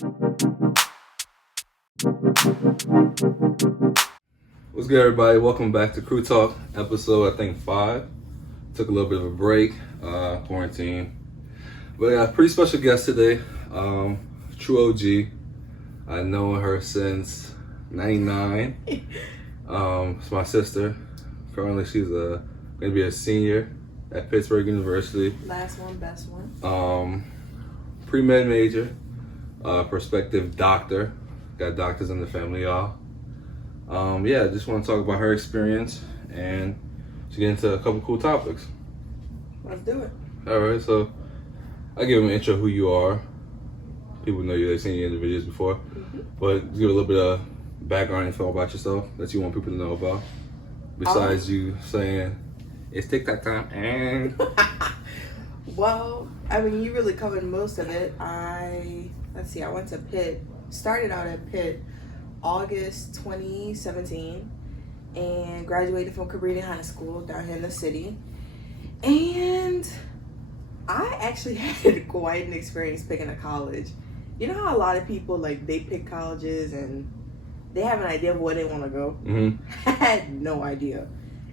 What's good, everybody? Welcome back to Crew Talk, episode, I think, 5. Took a little bit of a break, quarantine. But I got a pretty special guest today, true OG. I've known her since 99. It's my sister. Currently, she's going to be a senior at Pittsburgh University. Last one, best one. Pre-med major, prospective doctor. Got doctors in the family, y'all. I just want to talk about her experience and to get into a couple cool topics. Let's do it. All right, so I'll give them an intro who you are. People know you, they've seen you in the videos before, but give a little bit of background info about yourself that you want people to know about. Besides you saying, it's TikTok time, and... Well, I mean, you really covered most of it. I went to Pitt, started out at Pitt August 2017 and graduated from Cabrini High School down here in the city. And I actually had quite an experience picking a college. You know how a lot of people, like, they pick colleges and they have an idea of where they want to go? I had no idea.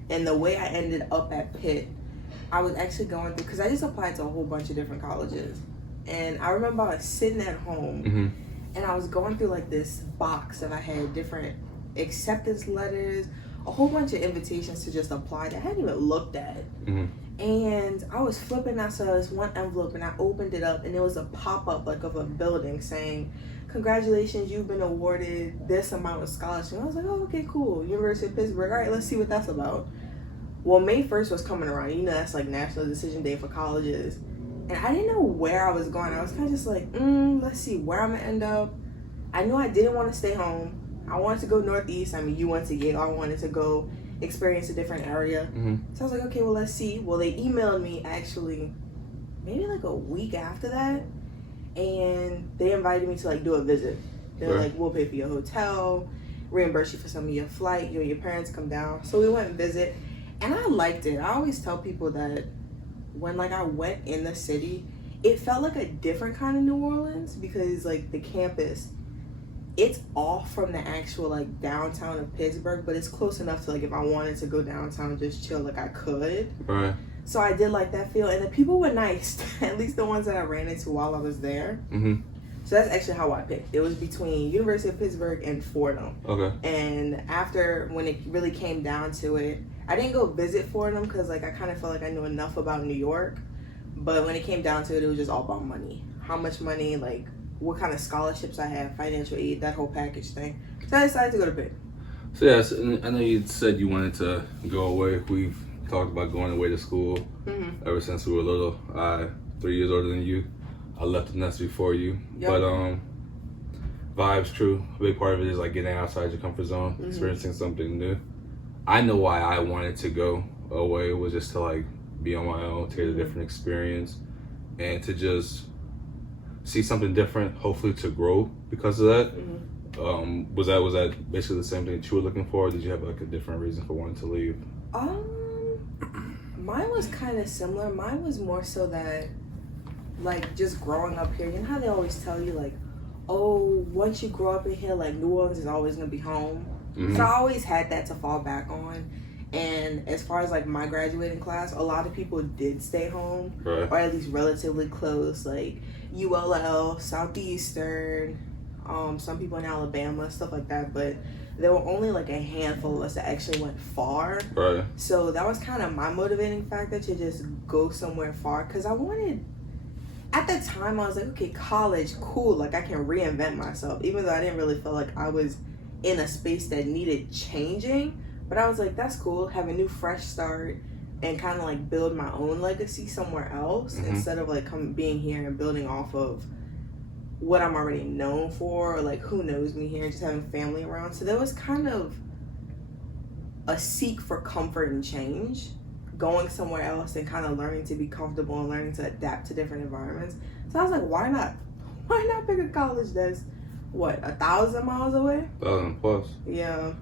And the way I ended up at Pitt, I was actually going through, because I just applied to a whole bunch of different colleges. And I remember I was sitting at home and I was going through like this box that I had different acceptance letters, a whole bunch of invitations to just apply that I hadn't even looked at. And I was flipping, I saw this one envelope and I opened it up and there was a pop-up like of a building saying, congratulations, you've been awarded this amount of scholarship. I was like, oh, okay, cool. University of Pittsburgh, all right, let's see what that's about. Well, May 1st was coming around. You know, that's like National Decision Day for colleges. And I didn't know where I was going. I was kind of just like, let's see where I'm going to end up. I knew I didn't want to stay home. I wanted to go Northeast. I mean, you went to Yale. I wanted to go experience a different area. So I was like, okay, well, let's see. Well, they emailed me actually maybe like a week after that. And they invited me to like do a visit. They were like, we'll pay for your hotel, reimburse you for some of your flight. You and your parents come down. So we went and visit. And I liked it. I always tell people that when like I went in the city, it felt like a different kind of New Orleans because like the campus, it's off from the actual like downtown of Pittsburgh, but it's close enough to like if I wanted to go downtown and just chill, like I could. Right. So I did like that feel, and the people were nice, at least the ones that I ran into while I was there. So that's actually how I picked. It was between University of Pittsburgh and Fordham. Okay. And after, when it really came down to it, I didn't go visit Fordham because like I kind of felt like I knew enough about New York. But when it came down to it, it was just all about money. How much money, like what kind of scholarships I have, financial aid, that whole package thing. So I decided to go to Pitt. So yes, I know you said you wanted to go away. We've talked about going away to school ever since we were little. 3 years older than you. I left the nest before you. But Vibes Krewe, a big part of it is like getting outside your comfort zone, experiencing something new. I know why I wanted to go away was just to like be on my own, to get a different experience, and to just see something different. Hopefully, to grow because of that. Was that basically the same thing that you were looking for? Or did you have like a different reason for wanting to leave? Mine was kind of similar. Mine was more so that, like, just growing up here. You know how they always tell you like, oh, once you grow up in here, like New Orleans is always gonna be home. So I always had that to fall back on. And as far as like my graduating class, a lot of people did stay home, or at least relatively close, like ULL, Southeastern, some people in Alabama, stuff like that. But there were only like a handful of us that actually went far. So that was kind of my motivating factor to just go somewhere far, because I wanted, at the time I was like, okay, college, cool, like I can reinvent myself, even though I didn't really feel like I was in a space that needed changing. But I was like, that's cool, have a new fresh start and kind of like build my own legacy somewhere else instead of like being here and building off of what I'm already known for, or like who knows me here, just having family around. So there was kind of a seek for comfort and change, going somewhere else and kind of learning to be comfortable and learning to adapt to different environments. So I was like, why not pick a college that's 1,000 miles away? 1,000 plus. Yeah.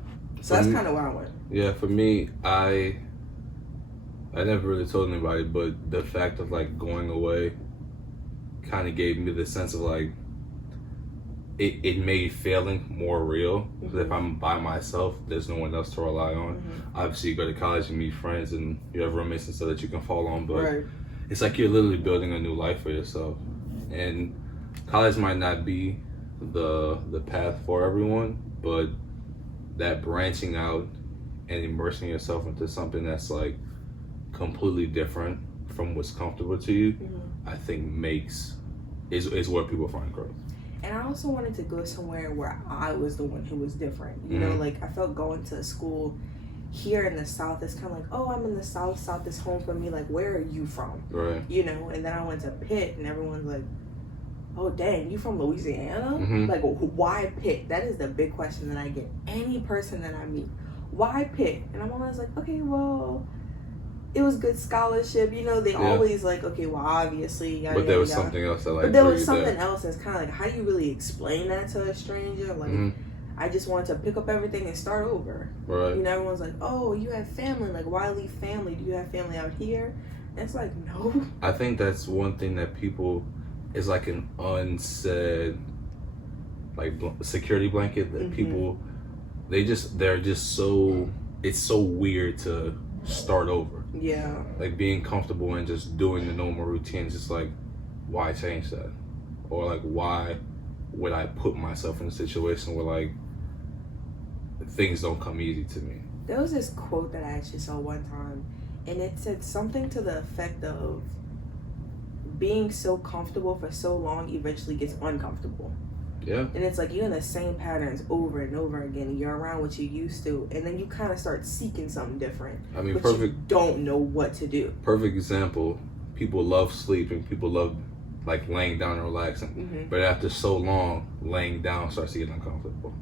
So that's kind of where I went. Yeah, for me, I never really told anybody, but the fact of like going away kind of gave me the sense of like, it made failing more real. Because if I'm by myself, there's no one else to rely on. Obviously, you go to college and meet friends and you have roommates and stuff that you can fall on, but it's like you're literally building a new life for yourself. And college might not be the path for everyone, but that branching out and immersing yourself into something that's like completely different from what's comfortable to you, I think is where people find growth. And I also wanted to go somewhere where I was the one who was different. You know, like I felt going to school here in the South, it's kind of like, oh, I'm in the South. South is home for me. Like, where are you from? Right. You know, and then I went to Pitt and everyone's like, oh, dang, you from Louisiana? Like, why Pitt? That is the big question that I get any person that I meet. Why Pitt? And I'm always like, okay, well, it was good scholarship. You know, they always like, okay, well, obviously, yada, but there was yada. something else that like. But there was something else that's kind of like, how do you really explain that to a stranger? Like, I just wanted to pick up everything and start over. Right. You know, everyone's like, oh, you have family. Like, why leave family? Do you have family out here? And it's like, no. I think that's one thing that people is like an unsaid like security blanket that people they're just so, it's so weird to start over. Yeah. Like being comfortable and just doing the normal routines. It's like, why change that? Or like, why would I put myself in a situation where like things don't come easy to me? There was this quote that I actually saw one time, and it said something to the effect of being so comfortable for so long eventually gets uncomfortable. Yeah. And it's like you're in the same patterns over and over again, and you're around what you used to, and then you kind of start seeking something different. I mean, but you don't know what to do. Perfect example. People love sleeping. People love like laying down and relaxing. But after so long, laying down starts to get uncomfortable.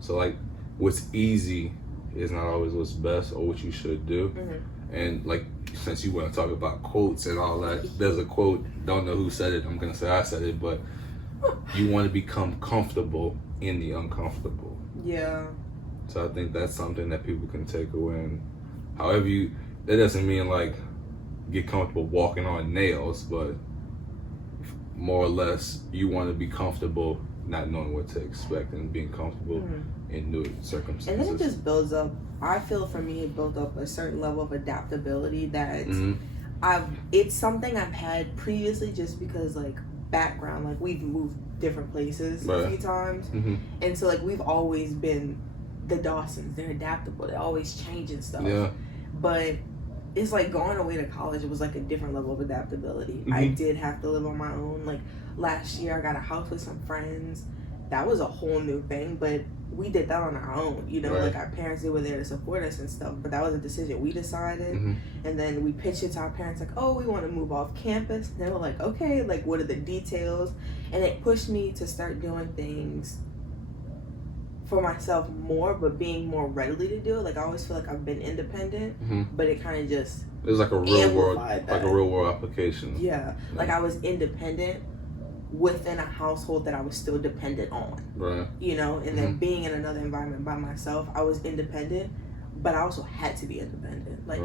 So like, what's easy is not always what's best or what you should do. And like, since you want to talk about quotes and all that, there's a quote. Don't know who said it. I'm gonna say I said it, but you want to become comfortable in the uncomfortable. Yeah. So I think that's something that people can take away. And however you, that doesn't mean like get comfortable walking on nails, but more or less you want to be comfortable not knowing what to expect and being comfortable in new circumstances. And then it just builds up, I feel for me, it built up a certain level of adaptability that it's something I've had previously just because like background, like we've moved different places a few times, and so like we've always been the Dawsons. They're adaptable, they're always changing stuff. But it's like going away to college, it was like a different level of adaptability. I did have to live on my own. Like last year I got a house with some friends. That was a whole new thing, but we did that on our own, you know. Like our parents, they were there to support us and stuff, but that was a decision we decided. And then we pitched it to our parents like, oh, we want to move off campus. And they were like, okay, like what are the details? And it pushed me to start doing things for myself more, but being more readily to do it. Like I always feel like I've been independent, but it kind of just it was like a real world, like a real world application. Like I was independent within a household that I was still dependent on, you know. And then being in another environment by myself, I was independent, but I also had to be independent. Like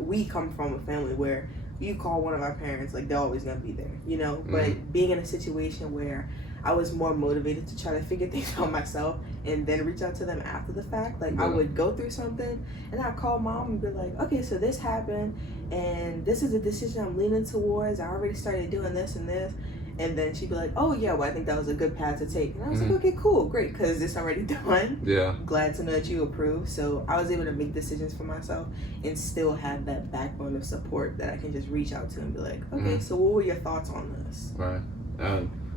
we come from a family where you call one of our parents, like they're always gonna be there, you know. But being in a situation where I was more motivated to try to figure things out myself and then reach out to them after the fact. Like I would go through something and I'd call mom and be like, okay, so this happened and this is a decision I'm leaning towards. I already started doing this and this. And then she'd be like, oh yeah, well I think that was a good path to take. And I was like, okay, cool, great, because it's already done. Glad to know that you approve. So I was able to make decisions for myself and still have that backbone of support that I can just reach out to and be like, okay, so what were your thoughts on this?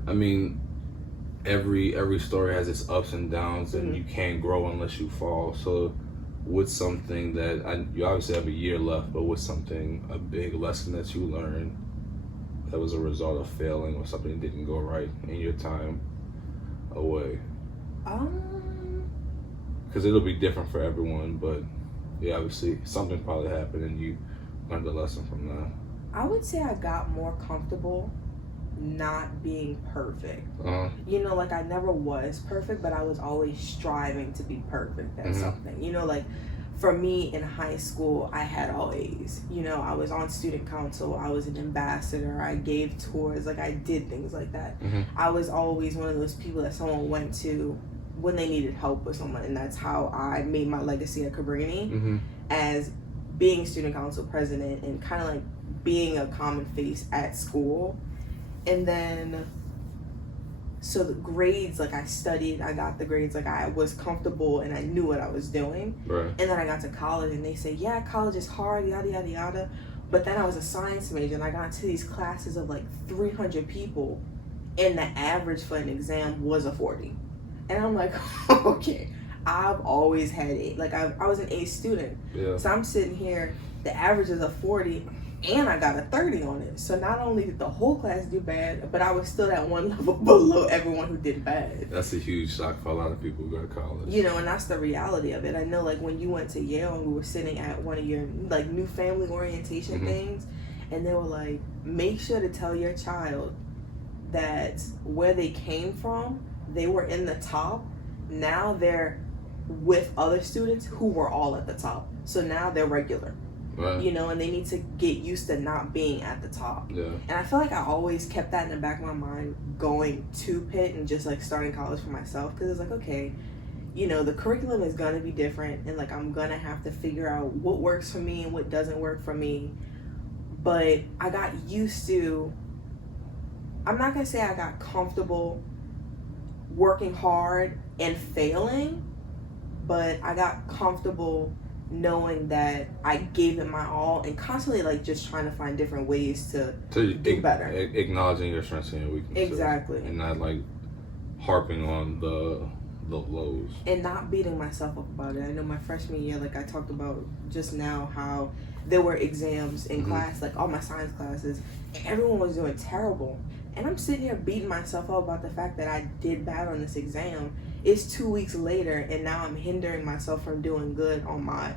I mean, every story has its ups and downs, and you can't grow unless you fall. So what's something that you obviously have a year left, but what's something, a big lesson that you learned that was a result of failing or something that didn't go right in your time away? Because it'll be different for everyone, but yeah, obviously something probably happened and you learned a lesson from that. I would say I got more comfortable not being perfect. You know, like I never was perfect, but I was always striving to be perfect at something. You know, like for me in high school, I had all A's. You know, I was on student council, I was an ambassador, I gave tours, like I did things like that. I was always one of those people that someone went to when they needed help with someone, and that's how I made my legacy at Cabrini, as being student council president and kind of like being a common face at school. And then so the grades, like I studied, I got the grades, like I was comfortable and I knew what I was doing. Right. And then I got to college and they say, yeah, college is hard, yada yada yada. But then I was a science major and I got into these classes of like 300 people, and the average for an exam was a 40. And I'm like, okay, I've always had A. Like I was an A student. Yeah. So I'm sitting here, the average is a 40 and I got a 30 on it. So not only did the whole class do bad, but I was still at one level below everyone who did bad. That's a huge shock for a lot of people who go to college. You know, and that's the reality of it. I know, like, when you went to Yale and we were sitting at one of your, like, new family orientation things, and they were like, make sure to tell your child that where they came from, they were in the top. Now they're with other students who were all at the top. So now they're regular. Right. You know, and they need to get used to not being at the top. Yeah. And I feel like I always kept that in the back of my mind going to Pitt and just like starting college for myself, because it's like, okay, you know, the curriculum is going to be different, and like I'm going to have to figure out what works for me and what doesn't work for me. But I got used to, I'm not going to say I got comfortable working hard and failing, but I got comfortable knowing that I gave it my all and constantly like just trying to find different ways to do better. Acknowledging your strengths and your weaknesses. Exactly. And not like harping on the lows. And not beating myself up about it. I know my freshman year, like I talked about just now, how there were exams in class, like all my science classes, and everyone was doing terrible. And I'm sitting here beating myself up about the fact that I did bad on this exam. It's 2 weeks later, and now I'm hindering myself from doing good on my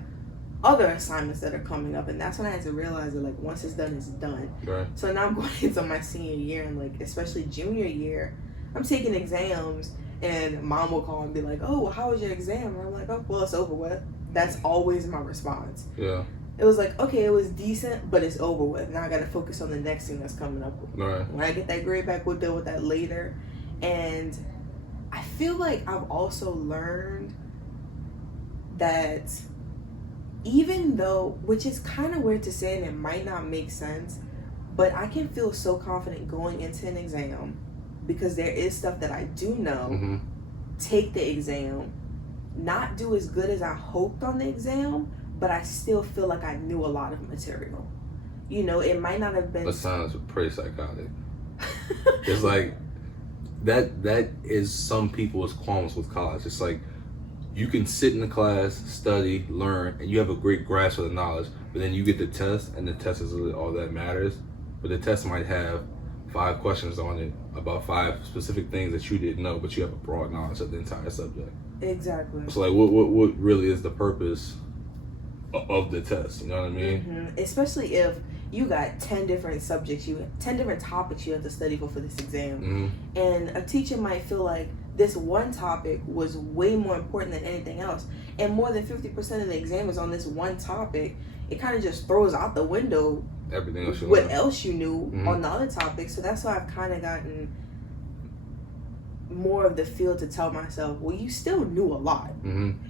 other assignments that are coming up. And that's when I had to realize that, like, once it's done. Right. So now I'm going into my senior year, and like especially junior year, I'm taking exams, and mom will call and be like, oh, well, how was your exam? And I'm like, oh, well, it's over with. That's always my response. Yeah. It was like, okay, it was decent, but it's over with. Now I got to focus on the next thing that's coming up. Right. When I get that grade back, we'll deal with that later. And I feel like I've also learned that even though, which is kind of weird to say and it might not make sense, but I can feel so confident going into an exam because there is stuff that I do know, take the exam, not do as good as I hoped on the exam, but I still feel like I knew a lot of material. You know, it might not have been... That sounds pretty psychotic. It's like, that is some people's qualms with college. It's like, you can sit in the class, study, learn, and you have a great grasp of the knowledge, but then you get the test, and the test is really all that matters. But the test might have 5 questions on it about 5 specific things that you didn't know, but you have a broad knowledge of the entire subject. Exactly. So like, what really is the purpose of the test? You know what I mean? Especially if you got 10 different subjects, 10 different topics you have to study for this exam, and a teacher might feel like this one topic was way more important than anything else, and more than 50% of the exam is on this one topic. It kind of just throws out the window everything else you what learned. else you knew on the other topics. So that's why I've kind of gotten more of the feel to tell myself, well, you still knew a lot,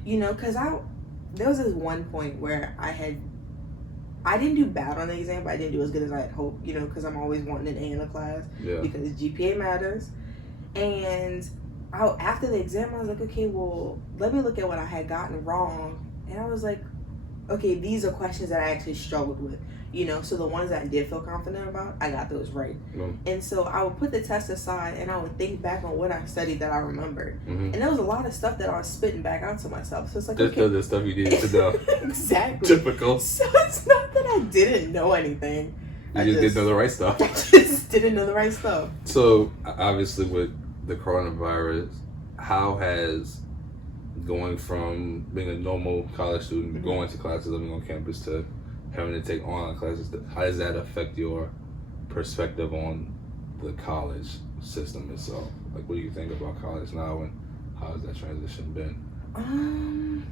you know, because there was this one point where I didn't do bad on the exam, but I didn't do as good as I had hoped, you know, because I'm always wanting an A in the class, because GPA matters. And after the exam, I was like, okay, well, let me look at what I had gotten wrong. And I was like, okay, these are questions that I actually struggled with, you know, so the ones that I did feel confident about, I got those right. And so I would put the test aside and I would think back on what I studied that I remembered. And there was a lot of stuff that I was spitting back out to myself. So it's like, just the stuff you needed to know. Exactly. Typical. So it's not that I didn't know anything. You just didn't know the right stuff. I just didn't know the right stuff. So obviously with the coronavirus, how has going from being a normal college student, going to classes, living on campus, to having to take online classes, how does that affect your perspective on the college system itself? Like, what do you think about college now, and how has that transition been?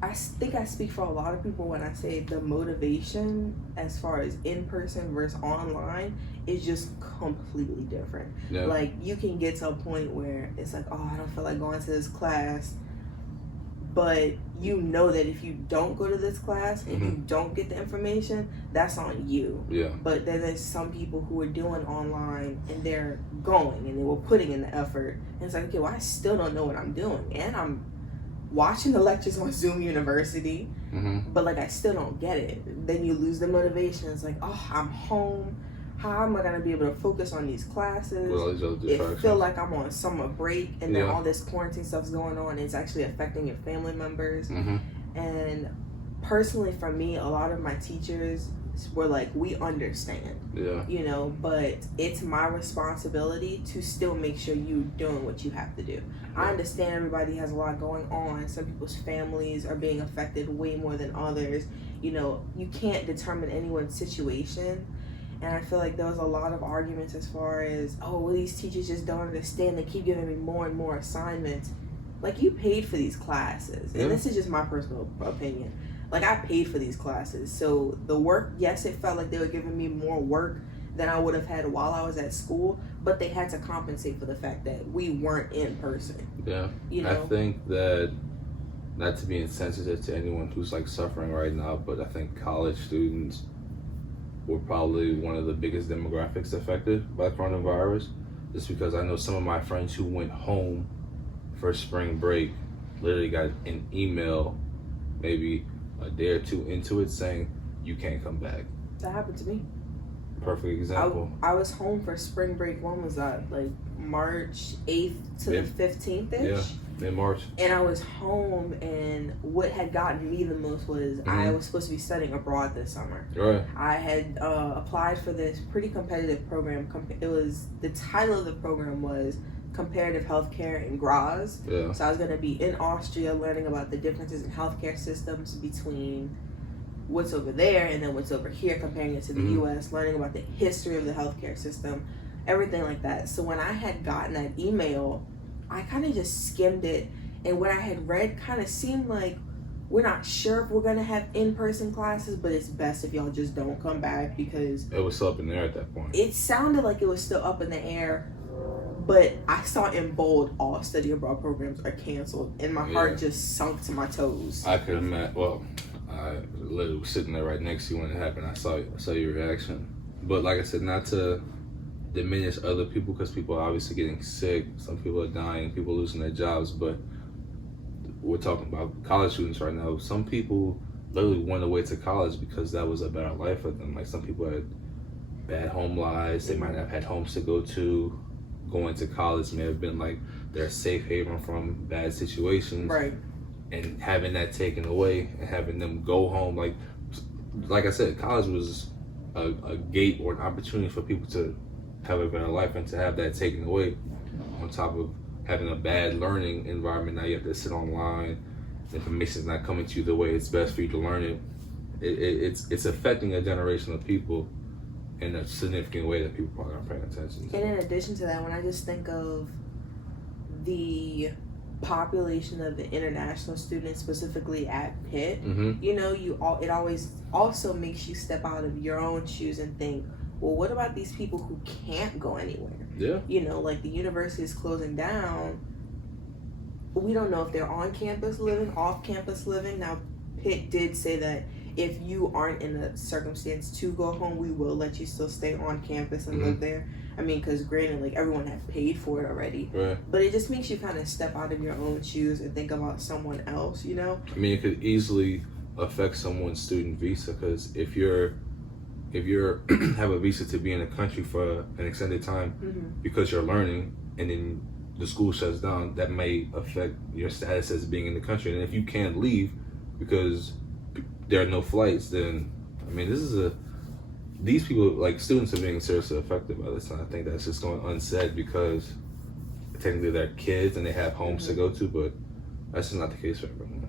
I think I speak for a lot of people when I say the motivation as far as in person versus online is just completely different. Yeah. Like, you can get to a point where it's like, oh, I don't feel like going to this class, but you know that if you don't go to this class and you don't get the information, that's on you. Yeah. But then there's some people who are doing online and they're going and they were putting in the effort, and it's like, okay, well, I still don't know what I'm doing, and I'm watching the lectures on Zoom University, but like I still don't get it. Then you lose the motivation. It's like, oh, I'm home. How am I gonna be able to focus on these classes? Well, these other It distractions. feel like I'm on summer break, and then all this quarantine stuff's going on. And it's actually affecting your family members. And personally, for me, a lot of my teachers were like, we understand, you know, but it's my responsibility to still make sure you're doing what you have to do. I understand everybody has a lot going on. Some people's families are being affected way more than others. You know, you can't determine anyone's situation. And I feel like there was a lot of arguments as far as, oh, well, these teachers just don't understand. They keep giving me more and more assignments. Like, you paid for these classes. And this is just my personal opinion. Like, I paid for these classes. So the work, yes, it felt like they were giving me more work than I would have had while I was at school, but they had to compensate for the fact that we weren't in person. Yeah. You know? I think that, not to be insensitive to anyone who's like suffering right now, but I think college students were probably one of the biggest demographics affected by coronavirus, just because I know some of my friends who went home for spring break literally got an email maybe a day or two into it saying, you can't come back. That happened to me. Perfect example. I was home for spring break. When was that? Like March 8th to the 15th-ish? Yeah, in March. And I was home, and what had gotten me the most was I was supposed to be studying abroad this summer. Right. I had applied for this pretty competitive program. It was, the title of the program was Comparative Healthcare in Graz. Yeah. So I was going to be in Austria learning about the differences in healthcare systems between what's over there and then what's over here, comparing it to the U.S., learning about the history of the healthcare system, everything like that. So when I had gotten that email, I kind of just skimmed it, and what I had read kind of seemed like, we're not sure if we're going to have in-person classes, but it's best if y'all just don't come back, because it was still up in the air at that point. It sounded like it was still up in the air, but I saw in bold, all study abroad programs are canceled, and my heart just sunk to my toes. I could imagine. Well, I literally was sitting there right next to you when it happened. I saw your reaction. But like I said, not to diminish other people, because people are obviously getting sick. Some people are dying, people losing their jobs. But we're talking about college students right now. Some people literally went away to college because that was a better life for them. Like, some people had bad home lives. They might not have had homes to go to. Going to college may have been like their safe haven from bad situations. Right. And having that taken away and having them go home, like I said, college was a gate or an opportunity for people to have a better life, and to have that taken away on top of having a bad learning environment. Now you have to sit online, the information's not coming to you the way it's best for you to learn it. It's affecting a generation of people in a significant way that people probably aren't paying attention to. And in addition to that, when I just think of the population of the international students, specifically at Pitt, you know, it always also makes you step out of your own shoes and think, well, what about these people who can't go anywhere? Yeah. You know, like, the university is closing down. We don't know if they're on campus living, off campus living. Now, Pitt did say that if you aren't in a circumstance to go home, we will let you still stay on campus and live there. I mean, because granted, like, everyone has paid for it already. Right. But it just makes you kind of step out of your own shoes and think about someone else, you know? I mean, it could easily affect someone's student visa, because if you're have a visa to be in a country for an extended time because you're learning, and then the school shuts down, that may affect your status as being in the country. And if you can't leave because there are no flights, then, I mean, these people, like, students are being seriously affected by this, and I think that's just going unsaid, because technically they're kids and they have homes to go to, but that's just not the case for everyone.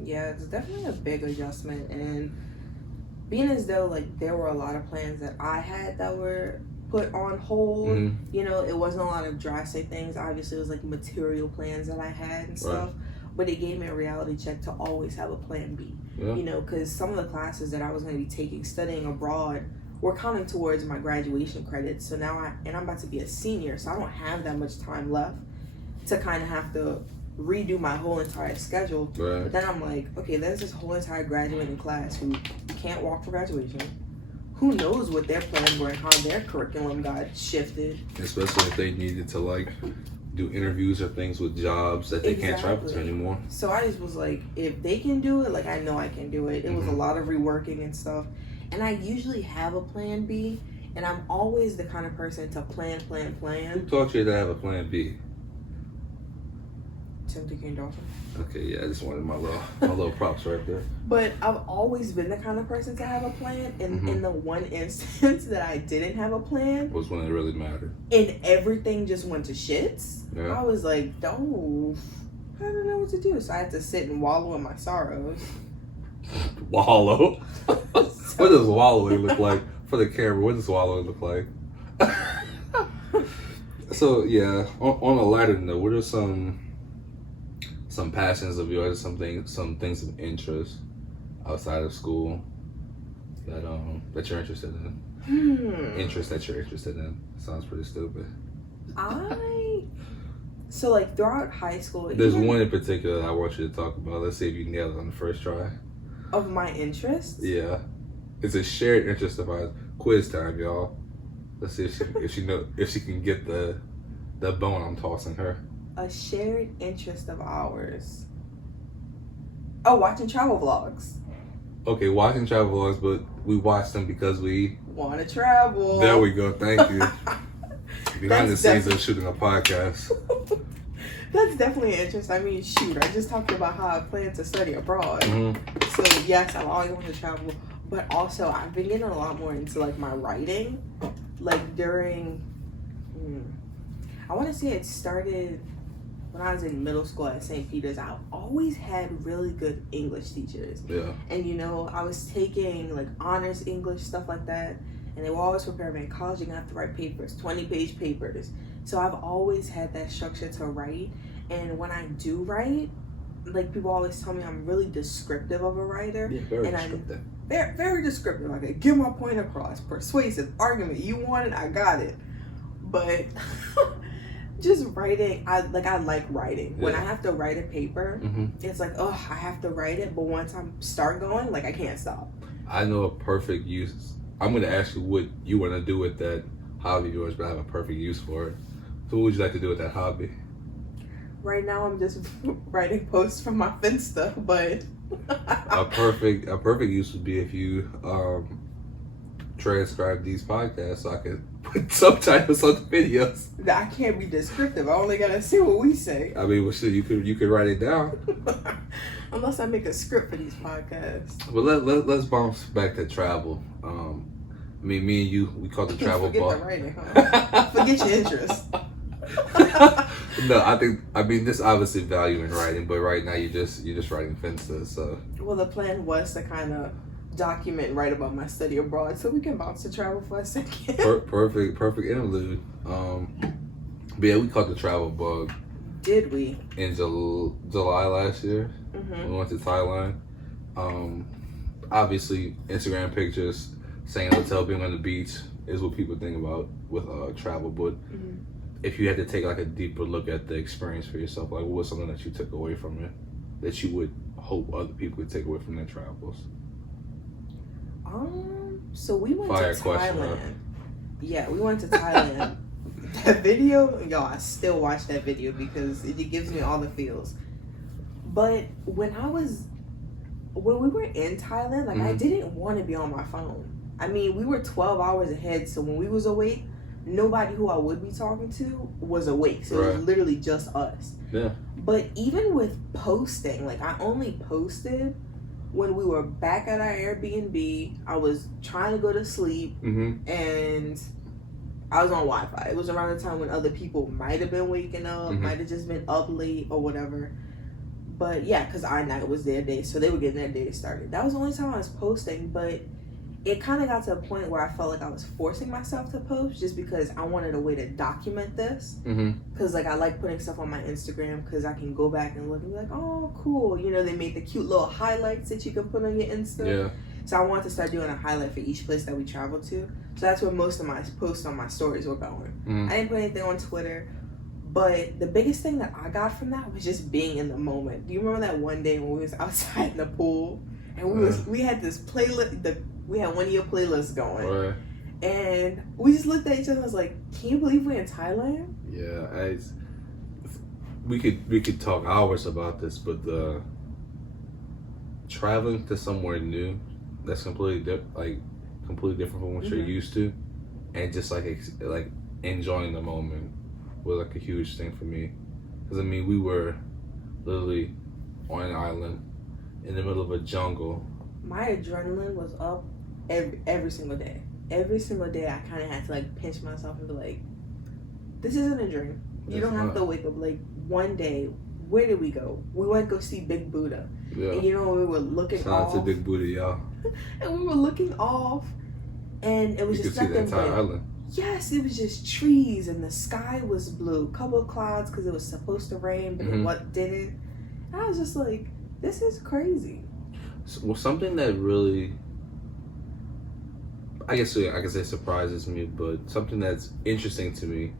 Yeah, it's definitely a big adjustment, and being as though, like, there were a lot of plans that I had that were put on hold, you know, it wasn't a lot of drastic things. Obviously, it was like material plans that I had and stuff. but it gave me a reality check to always have a plan B. Yeah. You know, because some of the classes that I was going to be taking studying abroad were counting towards my graduation credits. So now I'm about to be a senior, so I don't have that much time left to kind of have to redo my whole entire schedule. Right. But then I'm like, okay, there's this whole entire graduating class who can't walk for graduation. Who knows what their plans were and how their curriculum got shifted. Especially if they needed to like do interviews or things with jobs that they can't travel to anymore. So I just was like, if they can do it, like I know I can do it. It was a lot of reworking and stuff. And I usually have a plan B, and I'm always the kind of person to plan. Who taught you to have a plan B? Tim Dawson. Okay, yeah, I just wanted my little props right there. But I've always been the kind of person to have a plan, and in the one instance that I didn't have a plan was when it really mattered. And everything just went to shits. Yeah. I was like, I don't know what to do. So I had to sit and wallow in my sorrows. Wallow? What does wallowing look like? For the camera, what does wallowing look like? So yeah, on a lighter note, what are some passions of yours, some things of interest outside of school that you're interested in? Interest that you're interested in. Sounds pretty stupid. So like throughout high school, there's one in particular that I want you to talk about. Let's see if you can nail it on the first try. Of my interests? Yeah, it's a shared interest of ours. Quiz time, y'all. Let's see if she can get the bone I'm tossing her. A shared interest of ours. Oh, watching travel vlogs. Okay, watching travel vlogs, but we watch them because we want to travel. There we go. Thank you. Behind the scenes of shooting a podcast. That's definitely an interest. I mean, shoot, I just talked about how I plan to study abroad. So yes, I've always wanted to travel, but also I've been getting a lot more into like my writing. Like during, I want to say it started when I was in middle school at St. Peter's. I always had really good English teachers. Yeah. And you know, I was taking like honors English, stuff like that. And they will always prepare me in college. You're gonna have to write papers, 20-page papers. So I've always had that structure to write. And when I do write, like people always tell me I'm really descriptive of a writer. Yeah, very descriptive. I'm very descriptive. I can get my point across. Persuasive argument. You want it, I got it. But just writing, I like writing. Yeah. When I have to write a paper, it's like, oh, I have to write it. But once I start going, like I can't stop. I know a perfect use. I'm going to ask you what you want to do with that hobby of yours, but I have a perfect use for it. So what would you like to do with that hobby? Right now I'm just writing posts from my Finsta, but a perfect use would be if you transcribe these podcasts so I can put subtitles on the videos. I can't be descriptive. I only gotta say what we say. I mean, well, shit, you could write it down. Unless I make a script for these podcasts. But let's bounce back to travel. I mean, me and you, we call the travel Forget bar. the writing, huh? Forget your interest. No, I mean, this obviously value in writing, but right now you're just writing Finsta, so. Well, the plan was to kind of document and write about my study abroad, so we can bounce to travel for a second. Perfect interlude. But yeah, we caught the travel bug. Did we? In July last year, we went to Thailand. Obviously, Instagram pictures, staying in a hotel, being on the beach is what people think about with travel. But if you had to take like a deeper look at the experience for yourself, like what was something that you took away from it that you would hope other people would take away from their travels? So we went Fire to question, Thailand. huh? Yeah, we went to Thailand. That video, y'all, I still watch that video because it gives me all the feels. But when we were in Thailand, like I didn't want to be on my phone. I mean, we were 12 hours ahead, so when we was awake, nobody who I would be talking to was awake. So it was literally just us. Yeah. But even with posting, like I only posted when we were back at our Airbnb. I was trying to go to sleep and I was on Wi-Fi. It was around the time when other people might have been waking up, might have just been up late or whatever. But yeah, because our night was their day, so they were getting their day started. That was the only time I was posting, but it kind of got to a point where I felt like I was forcing myself to post just because I wanted a way to document this. Because, like, I like putting stuff on my Instagram because I can go back and look and be like, oh, cool. You know, they made the cute little highlights that you can put on your Insta. Yeah. So I wanted to start doing a highlight for each place that we traveled to. So that's where most of my posts on my stories were going. I didn't put anything on Twitter. But the biggest thing that I got from that was just being in the moment. Do you remember that one day when we was outside in the pool and we had this playlist? We had one of your playlists going, and we just looked at each other and was like, "Can you believe we're in Thailand?" Yeah, we could talk hours about this, but the traveling to somewhere new that's completely different from what you're used to, and just like enjoying the moment was like a huge thing for me. Because I mean, we were literally on an island in the middle of a jungle. My adrenaline was up every single day. Every single day, I kind of had to like pinch myself and be like, "This isn't a dream. You don't have to wake up." Like one day, where did we go? We went to go see Big Buddha. Yeah. And you know, we were looking off. Shout out to Big Buddha, y'all. And we were looking off, and it was just nothing. You could see the entire island. Yes, it was just trees, and the sky was blue. Couple of clouds because it was supposed to rain, but it didn't. And I was just like, "This is crazy." Well, something that really, I guess I can say surprises me, but something that's interesting to me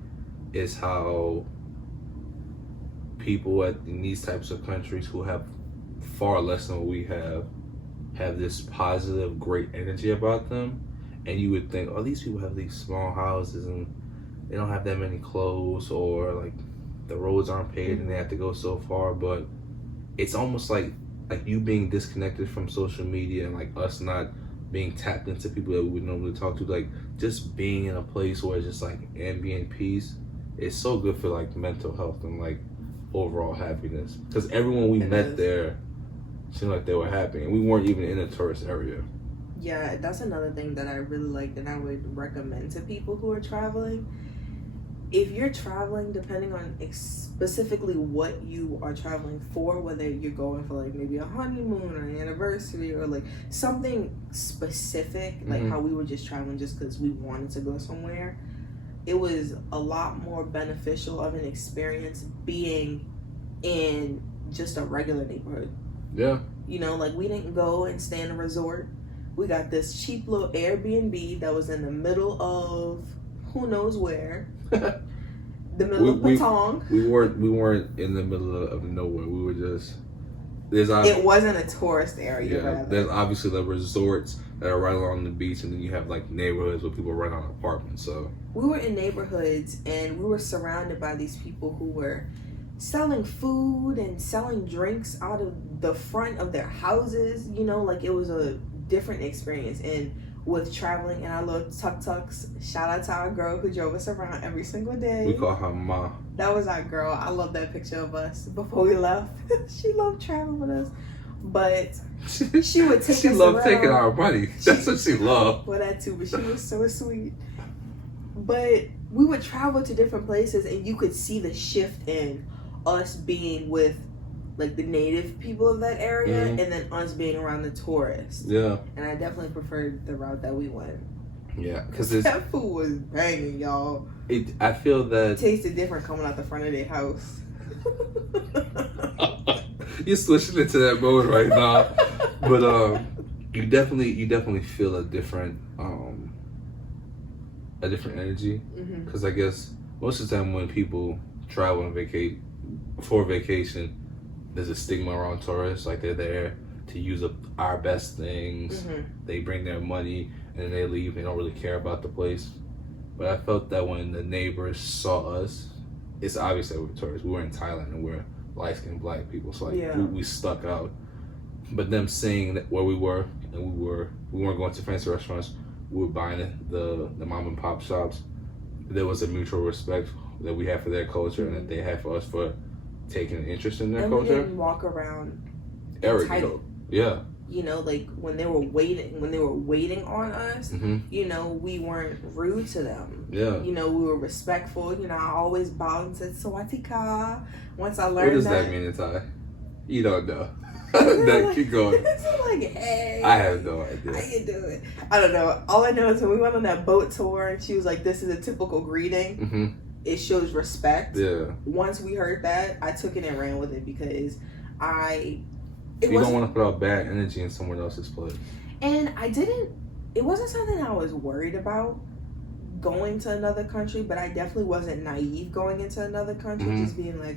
is how people in these types of countries who have far less than what we have this positive, great energy about them. And you would think, oh, these people have these small houses and they don't have that many clothes, or like the roads aren't paved and they have to go so far. But it's almost like you being disconnected from social media and like us not being tapped into people that we would normally talk to, like just being in a place where it's just like ambient peace. It's so good for like mental health and like overall happiness. Because everyone we met there seemed like they were happy, and we weren't even in a tourist area. Yeah, that's another thing that I really liked and I would recommend to people who are traveling. If you're traveling, depending on specifically what you are traveling for, whether you're going for like maybe a honeymoon or an anniversary or like something specific, like how we were just traveling just because we wanted to go somewhere, it was a lot more beneficial of an experience being in just a regular neighborhood. Yeah. You know, like we didn't go and stay in a resort. We got this cheap little Airbnb that was in the middle of who knows where. The middle of Patong. We weren't in the middle of nowhere. We were just it wasn't a tourist area. Yeah, there's obviously the resorts that are right along the beach, and then you have like neighborhoods where people rent out apartments. So we were in neighborhoods, and we were surrounded by these people who were selling food and selling drinks out of the front of their houses. You know, like it was a different experience. And with traveling in our little tuk-tuks, shout out to our girl who drove us around every single day. We call her Ma. That was our girl. I love that picture of us before we left. She loved traveling with us. But she would take us around. She loved taking our money. That's what she loved. Well, that too, but she was so sweet. But we would travel to different places, and you could see the shift in us being with like the native people of that area, and then us being around the tourists. Yeah. And I definitely preferred the route that we went. Yeah, because that food was banging, y'all. I feel that it tasted different coming out the front of their house. You're switching into that mode right now, but you definitely feel a different energy. Because I guess most of the time when people travel and for vacation, there's a stigma around tourists, like they're there to use up our best things. They bring their money and then they leave. They don't really care about the place. But I felt that when the neighbors saw us, it's obvious that we're tourists. We were in Thailand and we're light-skinned black people, so like we stuck out. But them seeing that where we were, and we weren't going to fancy restaurants. We were buying the mom and pop shops. There was a mutual respect that we had for their culture and that they had for us for taking an interest in their culture. We didn't walk around entitled. Yeah. You know, like when they were waiting on us, you know, we weren't rude to them. Yeah. You know, we were respectful. You know, I always bowed and said Sawatika. Once I learned what does that mean in Thai? You don't know. That keep going. So like, hey, I have no idea. how you doing? I don't know. All I know is when we went on that boat tour, and she was like, "This is a typical greeting. Mm-hmm. It shows respect." Yeah. Once we heard that, I took it and ran with it because you don't want to put out bad energy in someone else's place. And it wasn't something I was worried about going to another country, but I definitely wasn't naive going into another country, just being like,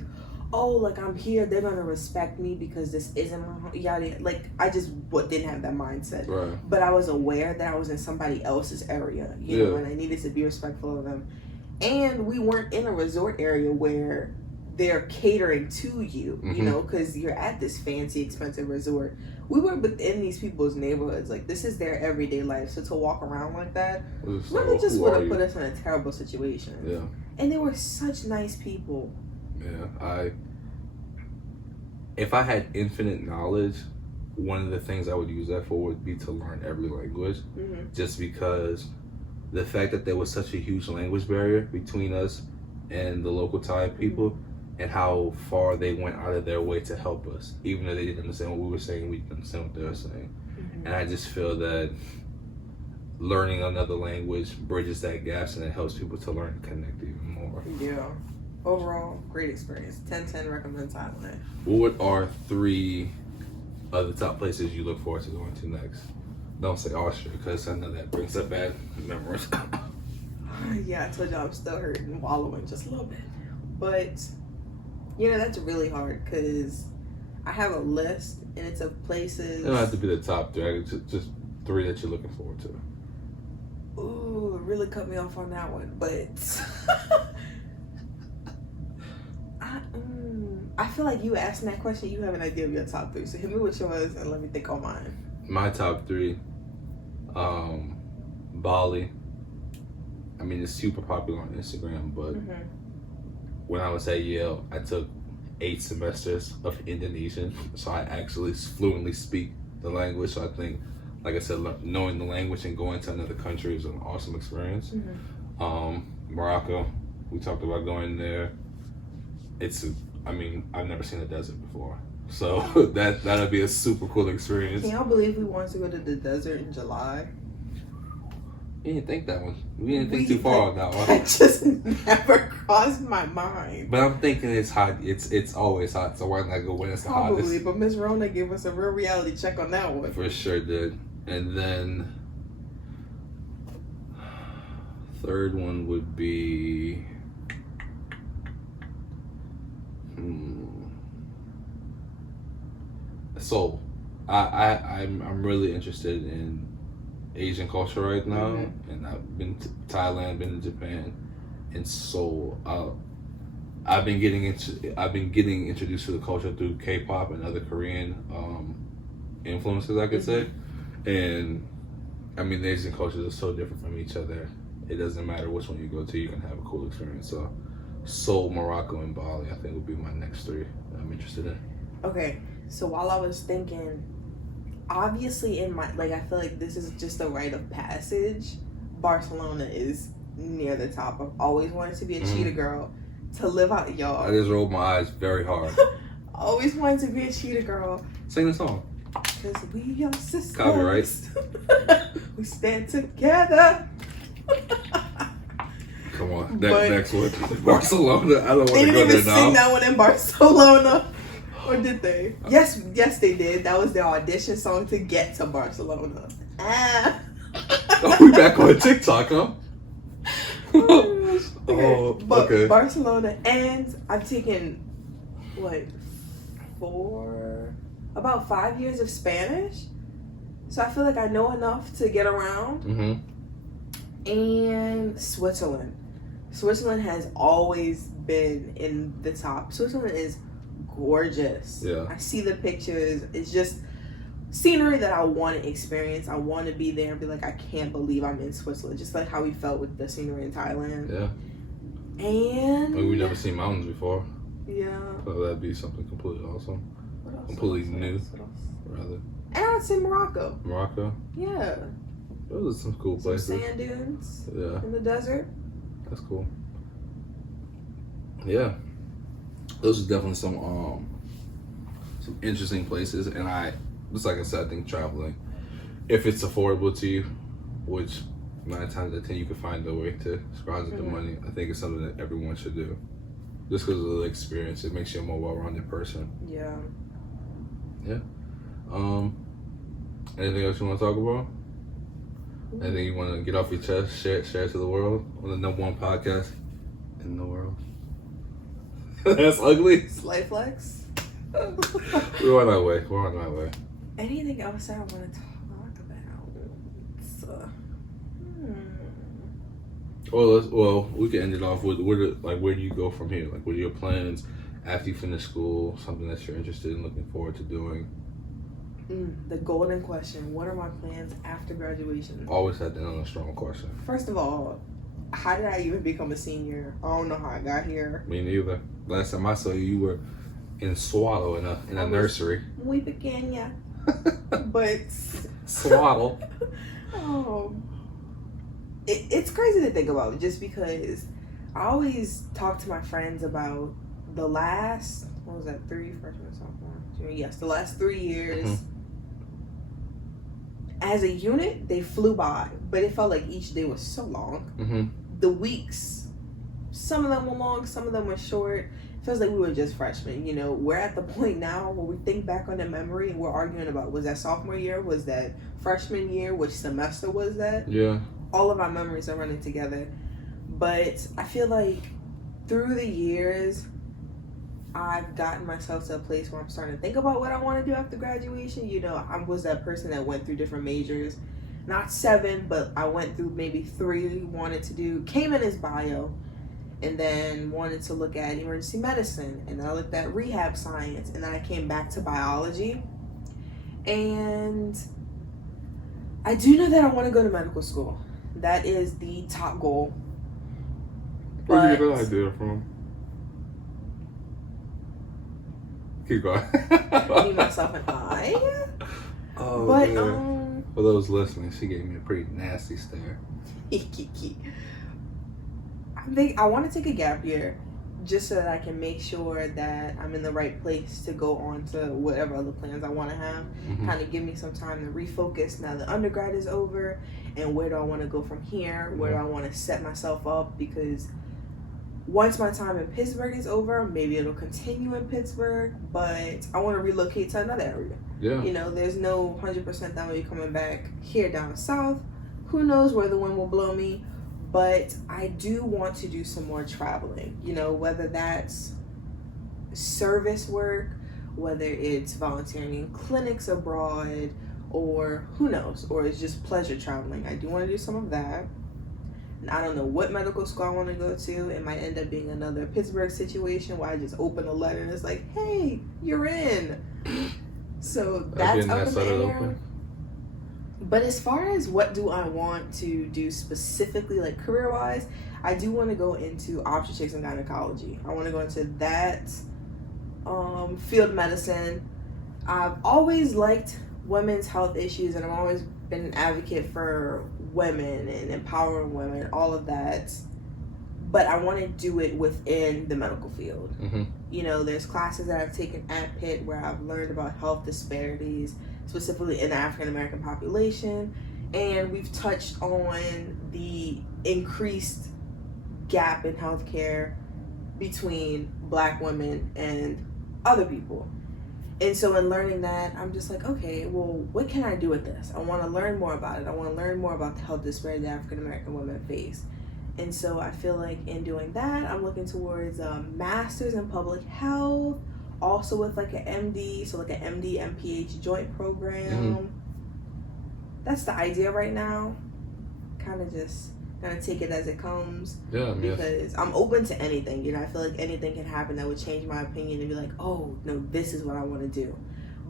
oh, like I'm here, they're gonna respect me because this isn't my home. Yada. Like I just didn't have that mindset. Right. But I was aware that I was in somebody else's area, you know, and I needed to be respectful of them. And we weren't in a resort area where they're catering to you, you know, because you're at this fancy, expensive resort. We were within these people's neighborhoods. Like, this is their everyday life. So to walk around like that really just would have put us in a terrible situation. Yeah. And they were such nice people. Yeah. If I had infinite knowledge, one of the things I would use that for would be to learn every language. Just because the fact that there was such a huge language barrier between us and the local Thai people, and how far they went out of their way to help us. Even though they didn't understand what we were saying, we didn't understand what they were saying. And I just feel that learning another language bridges that gap, and it helps people to learn and connect even more. Yeah. Overall, great experience. 10/10 recommend Thailand. What are 3 other top places you look forward to going to next? Don't say Austria, because I know that brings up bad memories. Yeah, I told you I'm still hurting, wallowing just a little bit. But that's really hard because I have a list and it's of places. It don't have to be the top 3, just 3 that you're looking forward to. Ooh, it really cut me off on that one, but I feel like you asking that question, you have an idea of your top 3. So hit me with yours and let me think on mine. My top 3, Bali. I mean, it's super popular on Instagram, but when I was at Yale, I took 8 semesters of Indonesian, so I actually fluently speak the language. So I think, like I said, knowing the language and going to another country is an awesome experience. Morocco, we talked about going there. I've never seen a desert before, so that'll be a super cool experience. Can y'all believe we wanted to go to the desert in July? You didn't think that one. We didn't think too far on that one. That just never crossed my mind. But I'm thinking it's hot. It's always hot. So why not go when it's the hottest? Probably, but Miss Rona gave us a real reality check on that one. For sure did. And then 3rd one would be Seoul. I'm really interested in Asian culture right now, and I've been to Thailand, been to Japan, and Seoul. I've been getting introduced to the culture through K-pop and other Korean influences, I could say. And I mean, the Asian cultures are so different from each other. It doesn't matter which one you go to, you can have a cool experience. So Seoul, Morocco, and Bali, I think would be my next 3 that I'm interested in. Okay, so while I was thinking, obviously in my, I feel like this is just a rite of passage. Barcelona is near the top. I've always wanted to be a cheetah girl, to live out, y'all. I just rolled my eyes very hard. Always wanted to be a cheetah girl. Sing the song. Because we are sisters. Copyright. We stand together. Come on, next one. Barcelona. I don't want to go there now. They didn't even sing that one in Barcelona. Or did they? Yes, they did. That was their audition song to get to Barcelona. Oh, we back on TikTok, huh? Okay. But okay. Barcelona, and I've taken about 5 years of Spanish, so I feel like I know enough to get around. And Switzerland has always been in the top. Switzerland is gorgeous. Yeah, I see the pictures. It's just scenery that I want to experience. I want to be there and be like, I can't believe I'm in Switzerland. Just like how we felt with the scenery in Thailand. Yeah. And we've never seen mountains before. Yeah. So that'd be something completely awesome. What else? Completely new, rather. And I would say Morocco. Morocco? Yeah. Those are some cool places. Some sand dunes. Yeah. In the desert. That's cool. Yeah. Those are definitely some interesting places. And just like I said, I think traveling, if it's affordable to you, which 9 times out of 10 you can find a way to scrounge the money, I think it's something that everyone should do. Just because of the experience, it makes you a more well-rounded person. Yeah. Yeah. Anything else you want to talk about? Anything you want to get off your chest, share to the world on the #1 podcast in the world? That's ugly. Slight flex. We're on our way. Anything else I want to talk about? Well, we can end it off with where do you go from here? Like, what are your plans after you finish school? Something that you're interested in, looking forward to doing? The golden question. What are my plans after graduation? Always had to end on a strong question. First of all, how did I even become a senior? I don't know how I got here. Me neither. Last time I saw you, you were in Swaddle in a nursery. Muy pequeña. But Swaddle. It's crazy to think about, just because I always talk to my friends about the last, what was that, 3 freshman, sophomore, junior? Yes, the last 3 years. Mm-hmm. As a unit, they flew by, but it felt like each day was so long. Mm-hmm. The weeks, some of them were long, some of them were short. It feels like we were just freshmen. You know, we're at the point now where we think back on the memory and we're arguing about, was that sophomore year? Was that freshman year? Which semester was that? Yeah. All of our memories are running together. But I feel like through the years, I've gotten myself to a place where I'm starting to think about what I want to do after graduation. You know, I was that person that went through different majors. Not 7, but I went through maybe 3, came in as bio, and then wanted to look at emergency medicine, and then I looked at rehab science, and then I came back to biology. And I do know that I want to go to medical school. That is the top goal. Where did you get that idea from? Keep going. Me, myself, and I. Oh, but man. For those listening, she gave me a pretty nasty stare. I think I want to take a gap year just so that I can make sure that I'm in the right place to go on to whatever other plans I want to have. Mm-hmm. Kind of give me some time to refocus now that undergrad is over, and where do I want to go from here? Where do I want to set myself up? Because once my time in Pittsburgh is over, maybe it'll continue in Pittsburgh, but I want to relocate to another area. Yeah. You know, there's no 100% that I'll be coming back here down south. Who knows where the wind will blow me? But I do want to do some more traveling, you know, whether that's service work, whether it's volunteering in clinics abroad, or who knows, or it's just pleasure traveling. I do want to do some of that. And I don't know what medical school I want to go to. It might end up being another Pittsburgh situation where I just open a letter and it's like, hey, you're in. So that's up in the air. But as far as what do I want to do specifically, like career-wise, I do want to go into obstetrics and gynecology. I want to go into that field of medicine. I've always liked women's health issues, and I've always been an advocate for women and empowering women, all of that. But I want to do it within the medical field. Mm-hmm. You know, there's classes that I've taken at Pitt where I've learned about health disparities, specifically in the African American population, and we've touched on the increased gap in healthcare between Black women and other people. And so in learning that, I'm just like, okay, well, what can I do with this? I want to learn more about it. I want to learn more about the health disparity that African American women face. And so I feel like in doing that, I'm looking towards a master's in public health, also with like an MD, so like an MD MPH joint program. Mm-hmm. That's the idea right now. Kind of take it as it comes. Yeah, because I'm open to anything. You know, I feel like anything can happen that would change my opinion and be like, oh no, this is what I want to do.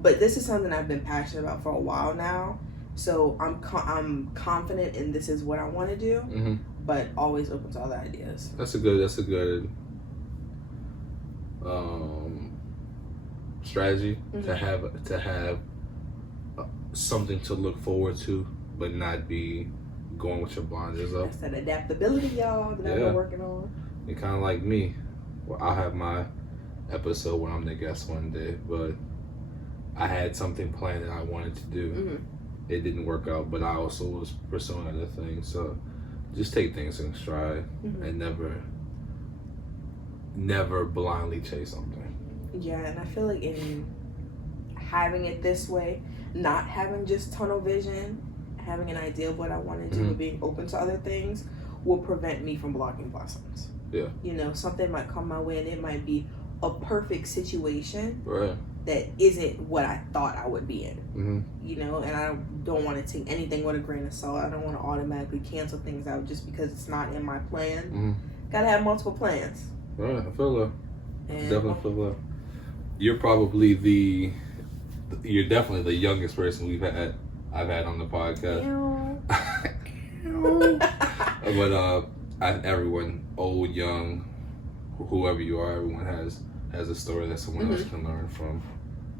But this is something I've been passionate about for a while now. So I'm confident in this is what I want to do. Mm-hmm. But always open to other ideas. That's a good strategy. Mm-hmm. to have something to look forward to, but not be going with your blinders up. That's that adaptability, y'all, that I've been working on. You're kind of like me. Well, I'll have my episode when I'm the guest one day, but I had something planned that I wanted to do. Mm-hmm. It didn't work out, but I also was pursuing other things. So just take things in stride and never blindly chase something. Yeah, and I feel like in having it this way, not having just tunnel vision, having an idea of what I want to do, and being open to other things will prevent me from blocking blossoms. Yeah. You know, something might come my way and it might be a perfect situation Right. that isn't what I thought I would be in. Mm-hmm. You know, and I don't want to take anything with a grain of salt. I don't want to automatically cancel things out just because it's not in my plan. Mm-hmm. Gotta have multiple plans. Right. I feel that. And Definitely feel that. You're definitely the youngest person I've had on the podcast. But everyone, old, young, whoever you are, everyone has a story that someone else can learn from.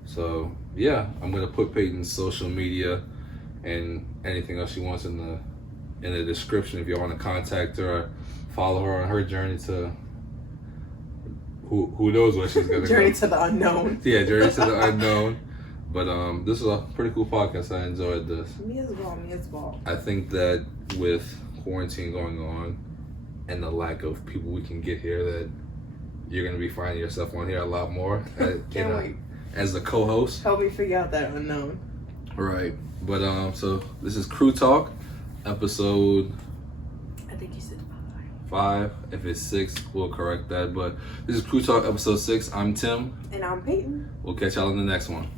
So yeah, I'm gonna put Payton's social media and anything else she wants in the description if you want to contact her or follow her on her journey to who knows where she's gonna journey go. to the unknown. Yeah, journey to the unknown. But this is a pretty cool podcast. I enjoyed this. Me as well. I think that with quarantine going on and the lack of people we can get here, that you're going to be finding yourself on here a lot more Can't wait. As a co-host. Help me figure out that unknown. Right. But so this is Crew Talk, episode I think you said 5. If it's 6, we'll correct that. But this is Crew Talk, episode 6. I'm Tim. And I'm Payton. We'll catch y'all in the next one.